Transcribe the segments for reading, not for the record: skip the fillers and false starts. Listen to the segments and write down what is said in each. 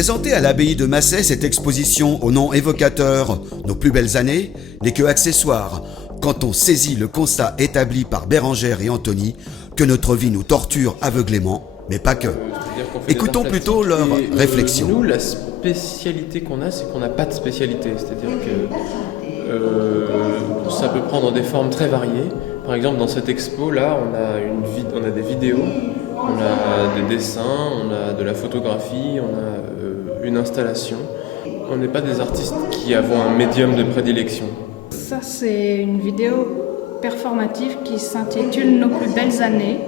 Présenter à l'abbaye de Massay cette exposition au nom évocateur « Nos plus belles années » n'est que accessoire quand on saisit le constat établi par Bérengère et Anthony que notre vie nous torture aveuglément, mais pas que. Écoutons plutôt leur réflexion. Nous, la spécialité qu'on a, c'est qu'on n'a pas de spécialité. C'est-à-dire que ça peut prendre des formes très variées. Par exemple, dans cette expo-là, on a des vidéos, on a des dessins, on a de la photographie, on a une installation. On n'est pas des artistes qui avons un médium de prédilection. Ça, c'est une vidéo performative qui s'intitule « Nos plus belles années ».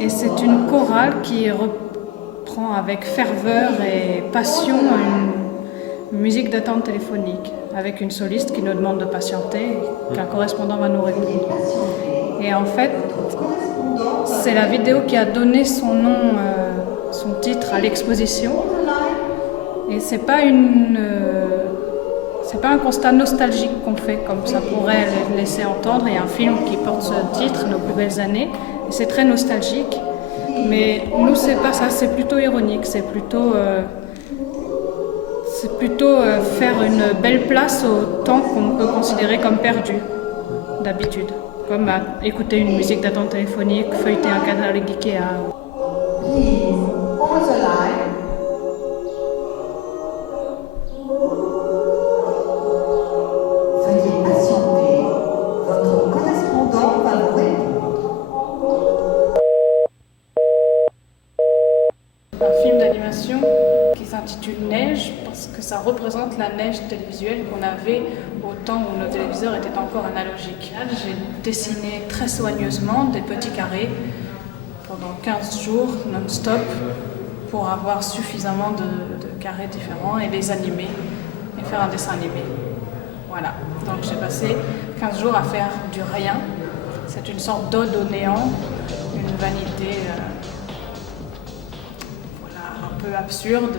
Et c'est une chorale qui reprend avec ferveur et passion une musique d'attente téléphonique, avec une soliste qui nous demande de patienter et qu'un correspondant va nous répondre. Et en fait, c'est la vidéo qui a donné son nom, son titre à l'exposition. Et c'est pas un constat nostalgique qu'on fait, comme ça pourrait le laisser entendre. Il y a un film qui porte ce titre, Nos plus belles années, et c'est très nostalgique. Mais nous, c'est pas ça, c'est plutôt ironique, c'est plutôt faire une belle place au temps qu'on peut considérer comme perdu, d'habitude. Comme écouter une musique d'attente téléphonique, feuilleter un catalogue Ikea. Un film d'animation qui s'intitule Neige parce que ça représente la neige télévisuelle qu'on avait au temps où nos téléviseurs étaient encore analogiques. J'ai dessiné très soigneusement des petits carrés pendant 15 jours non-stop pour avoir suffisamment de carrés différents et les animer et faire un dessin animé. Voilà, donc j'ai passé 15 jours à faire du rien. C'est une sorte d'ode au néant, une vanité un peu absurde.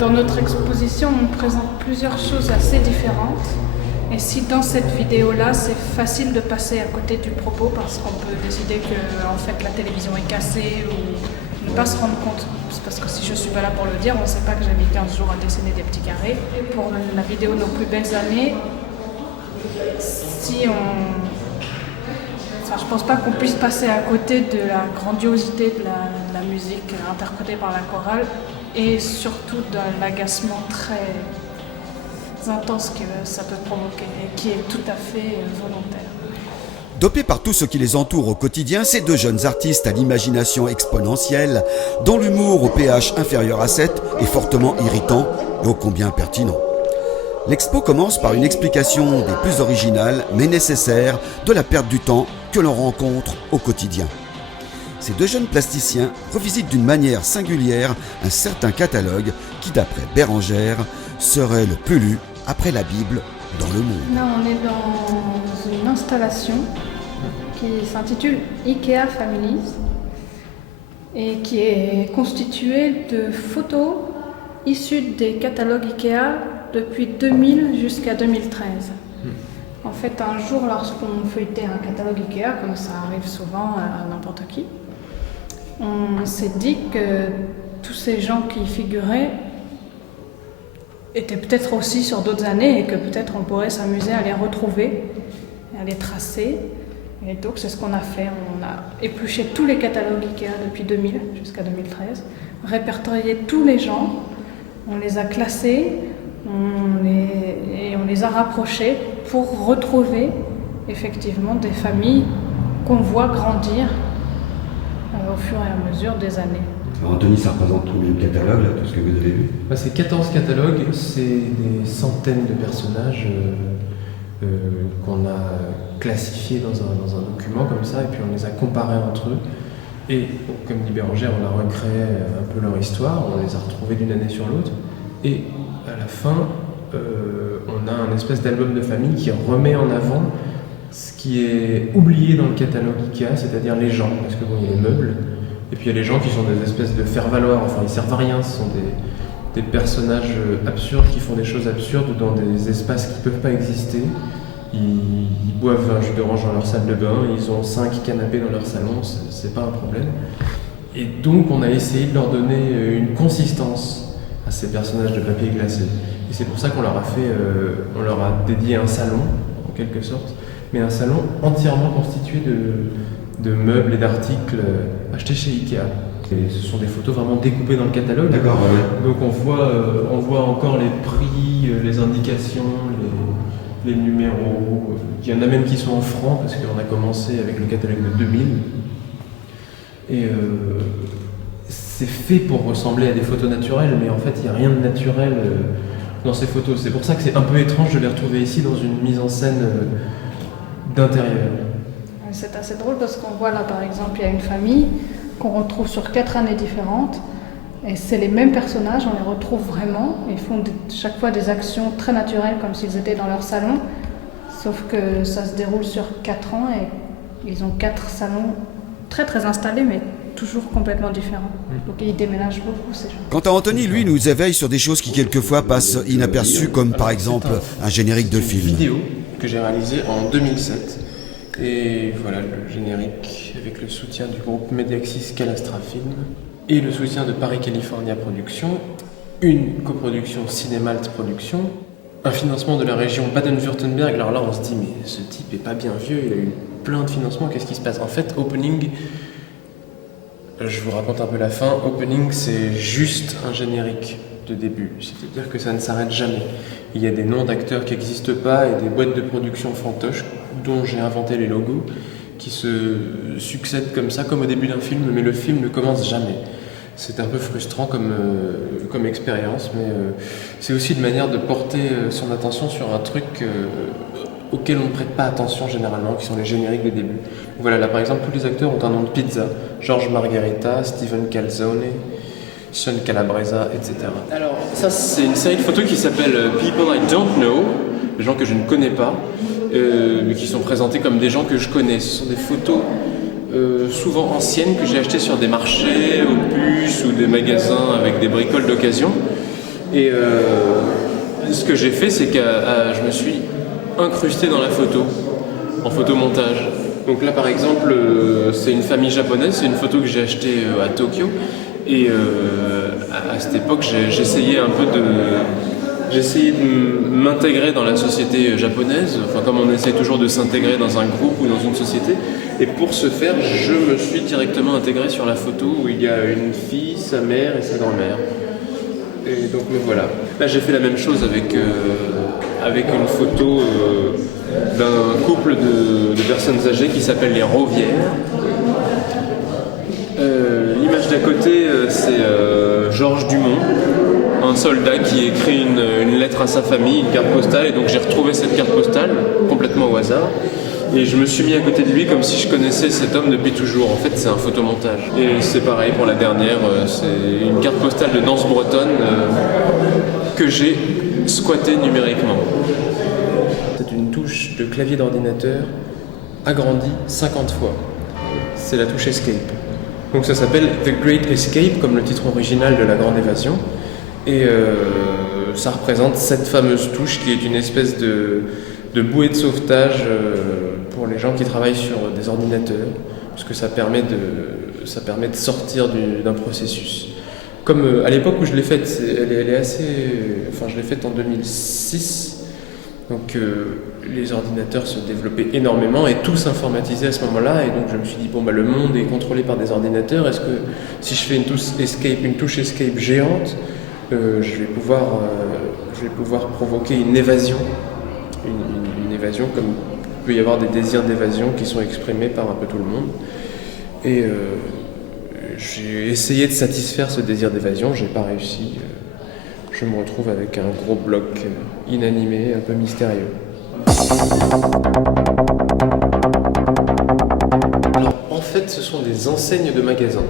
Dans notre exposition, on présente plusieurs choses assez différentes. Et si dans cette vidéo-là, c'est facile de passer à côté du propos parce qu'on peut décider que en fait, la télévision est cassée ou ne pas se rendre compte. C'est parce que si je ne suis pas là pour le dire, on ne sait pas que j'ai mis 15 jours à dessiner des petits carrés. Et pour la vidéo Nos plus belles années, je ne pense pas qu'on puisse passer à côté de la grandiosité de la musique interprétée par la chorale et surtout de l'agacement très intense que ça peut provoquer et qui est tout à fait volontaire. Dopés par tout ce qui les entoure au quotidien, ces deux jeunes artistes à l'imagination exponentielle, dont l'humour au pH inférieur à 7 est fortement irritant et ô combien pertinent. L'expo commence par une explication des plus originales mais nécessaires de la perte du temps que l'on rencontre au quotidien. Ces deux jeunes plasticiens revisitent d'une manière singulière un certain catalogue qui, d'après Bérengère, serait le plus lu après la Bible dans le monde. Là, on est dans une installation qui s'intitule Ikea Families et qui est constituée de photos issues des catalogues Ikea depuis 2000 jusqu'à 2013. En fait, un jour, lorsqu'on feuilletait un catalogue Ikea, comme ça arrive souvent à n'importe qui, on s'est dit que tous ces gens qui y figuraient étaient peut-être aussi sur d'autres années et que peut-être on pourrait s'amuser à les retrouver, à les tracer. Et donc c'est ce qu'on a fait. On a épluché tous les catalogues Ikea depuis 2000 jusqu'à 2013, répertorié tous les gens, on les a classés, on les a rapprochés pour retrouver effectivement des familles qu'on voit grandir au fur et à mesure des années. Alors Anthony, ça représente combien de catalogues, là, tout ce que vous avez vu ? C'est 14 catalogues, c'est des centaines de personnages qu'on a classifiés dans un document comme ça, et puis on les a comparés entre eux. Et comme dit Bérengère, on a recréé un peu leur histoire, on les a retrouvés d'une année sur l'autre. Et à la fin, on a un espèce d'album de famille qui remet en avant ce qui est oublié dans le catalogue Ikea, c'est-à-dire les gens, parce que il y a les meubles, et puis il y a les gens qui sont des espèces de faire-valoir, enfin ils servent à rien, ce sont des personnages absurdes qui font des choses absurdes dans des espaces qui ne peuvent pas exister. Ils boivent un jus d'orange dans leur salle de bain, ils ont 5 canapés dans leur salon, c'est pas un problème. Et donc on a essayé de leur donner une consistance à ces personnages de papier glacé. Et c'est pour ça qu'on leur a on leur a dédié un salon, en quelque sorte, mais un salon entièrement constitué de meubles et d'articles achetés chez Ikea. Et ce sont des photos vraiment découpées dans le catalogue. D'accord, ouais. Donc on voit encore les prix, les indications, les numéros. Il y en a même qui sont en francs parce qu'on a commencé avec le catalogue de 2000. Et c'est fait pour ressembler à des photos naturelles, mais en fait il n'y a rien de naturel dans ces photos. C'est pour ça que c'est un peu étrange de les retrouver ici dans une mise en scène d'intérieur. C'est assez drôle parce qu'on voit là par exemple il y a une famille qu'on retrouve sur 4 années différentes et c'est les mêmes personnages, on les retrouve vraiment. Ils font chaque fois des actions très naturelles comme s'ils étaient dans leur salon, sauf que ça se déroule sur 4 ans et ils ont 4 salons très très installés mais toujours complètement différents. Donc ils déménagent beaucoup ces gens. Quant à Anthony, lui, nous éveille sur des choses qui quelquefois passent inaperçues, comme par exemple un générique de film. C'est une vidéo que j'ai réalisée en 2007. Et voilà le générique avec le soutien du groupe Mediaxis Calastra Film et le soutien de Paris California Productions, une coproduction Cinémalt Productions, un financement de la région Baden-Württemberg. Alors là on se dit mais ce type est pas bien vieux, il a eu plein de financements, qu'est-ce qui se passe? En fait Opening, je vous raconte un peu la fin, Opening c'est juste un générique de début, c'est-à-dire que ça ne s'arrête jamais. Il y a des noms d'acteurs qui n'existent pas et des boîtes de production fantoches dont j'ai inventé les logos qui se succèdent comme ça, comme au début d'un film, mais le film ne commence jamais. C'est un peu frustrant comme expérience, mais c'est aussi une manière de porter son attention sur un truc auquel on ne prête pas attention généralement, qui sont les génériques de début. Voilà, là par exemple, tous les acteurs ont un nom de pizza. George Margherita, Steven Calzone, Sean Calabresa, etc. Alors, ça c'est une série de photos qui s'appelle People I Don't Know, des gens que je ne connais pas, mais qui sont présentés comme des gens que je connais. Ce sont des photos souvent anciennes que j'ai achetées sur des marchés, aux puces ou des magasins avec des bricoles d'occasion. Et ce que j'ai fait, c'est que je me suis incrusté dans la photo, en photomontage. Donc là par exemple, c'est une famille japonaise, c'est une photo que j'ai achetée à Tokyo. Et à cette époque, j'essayais de m'intégrer dans la société japonaise, enfin comme on essaie toujours de s'intégrer dans un groupe ou dans une société. Et pour ce faire, je me suis directement intégré sur la photo où il y a une fille, sa mère et sa grand-mère. Et donc me voilà. Là j'ai fait la même chose avec une photo d'un couple de personnes âgées qui s'appelle les Rovières. L'image d'à côté, c'est Georges Dumont, un soldat qui écrit une lettre à sa famille, une carte postale, et donc j'ai retrouvé cette carte postale complètement au hasard. Et je me suis mis à côté de lui comme si je connaissais cet homme depuis toujours. En fait, c'est un photomontage. Et c'est pareil pour la dernière, c'est une carte postale de danse bretonne que j'ai squattée numériquement. C'est une touche de clavier d'ordinateur agrandie 50 fois. C'est la touche Escape. Donc ça s'appelle The Great Escape, comme le titre original de La Grande Évasion. Et ça représente cette fameuse touche qui est une espèce de bouée de sauvetage pour les gens qui travaillent sur des ordinateurs, parce que ça permet de sortir d'un processus. Comme à l'époque où je l'ai faite, elle est assez... Enfin, je l'ai faite en 2006, donc les ordinateurs se développaient énormément et tout s'informatisait à ce moment-là, et donc je me suis dit, bon, le monde est contrôlé par des ordinateurs, est-ce que si je fais une touche Escape géante, je vais pouvoir provoquer une évasion, une évasion comme il peut y avoir des désirs d'évasion qui sont exprimés par un peu tout le monde. Et j'ai essayé de satisfaire ce désir d'évasion, j'ai pas réussi. Je me retrouve avec un gros bloc inanimé, un peu mystérieux. Alors, en fait, ce sont des enseignes de magasins.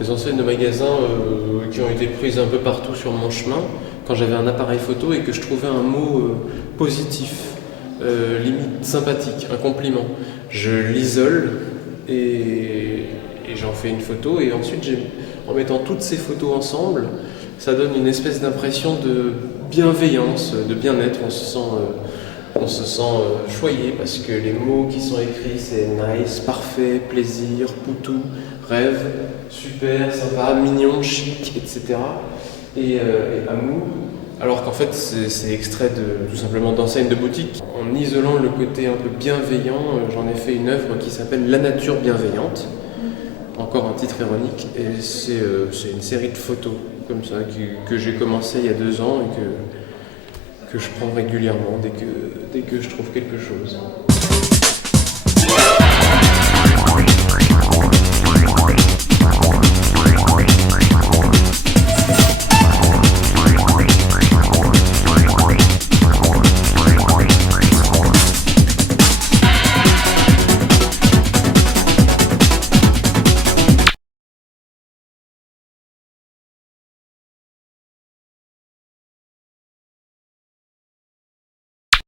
Des enseignes de magasins qui ont été prises un peu partout sur mon chemin quand j'avais un appareil photo et que je trouvais un mot positif, limite sympathique, un compliment. Je l'isole et j'en fais une photo, et ensuite en mettant toutes ces photos ensemble, ça donne une espèce d'impression de bienveillance, de bien-être. On se sent choyé parce que les mots qui sont écrits, c'est nice, parfait, plaisir, poutou, rêve, super, sympa, mignon, chic, etc. et amour. Alors qu'en fait, c'est extrait tout simplement d'enseignes de boutique. En isolant le côté un peu bienveillant, j'en ai fait une œuvre qui s'appelle La nature bienveillante. Encore un titre ironique. Et c'est une série de photos comme ça que j'ai commencé il y a 2 ans et que je prends régulièrement dès que je trouve quelque chose.